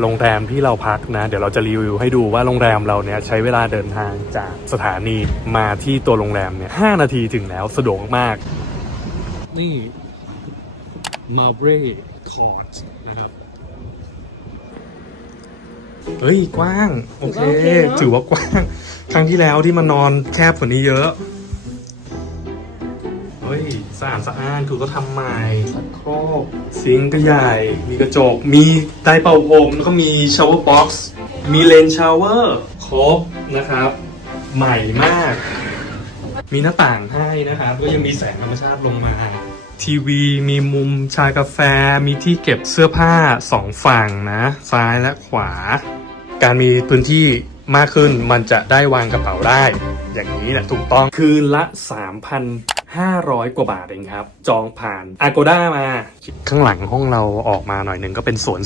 โรงแรมที่เราพักนะ เดี๋ยวเราจะรีวิวให้ดูว่าโรงแรมเราเนี่ยใช้เวลาเดินทางจากสถานีมาที่ตัวโรงแรมเนี่ยห้านาทีถึงแล้วสะดวกมาก นี่ m a r b r e Court นะครับเฮ้ย กว้าง โอเคถือว่าโอเคเนอะถือว่ากว้าง ครั้งที่แล้วที่มานอนแคบกว่านี้เยอะ เฮ้ยสะอาดสะอ้านคือก็ทำใหม่ชักโครกซิงค์ก็ใหญ่ มีกระจก มีไดร์เป่าผมแล้วก็มีชาวเวอร์บ็อกซ์มีเลนชาวเวอร์ครบนะครับ ใหม่มาก มีหน้าต่างให้นะครับ ก็ยังมีแสงธรรมชาติลงมา ทีวีมีมุมชากาแฟ มีที่เก็บเสื้อผ้าสองฝั่งนะ ซ้ายและขวา การมีพื้นที่มากขึ้นมันจะได้วางกระเป๋าได้ อย่างนี้แหละถูกต้องคืนละ 500 กว่าบาทเองครับ จองผ่าน Agoda มา ข้างหลังห้องเราออกมาหน่อยหนึ่งก็เป็นสวน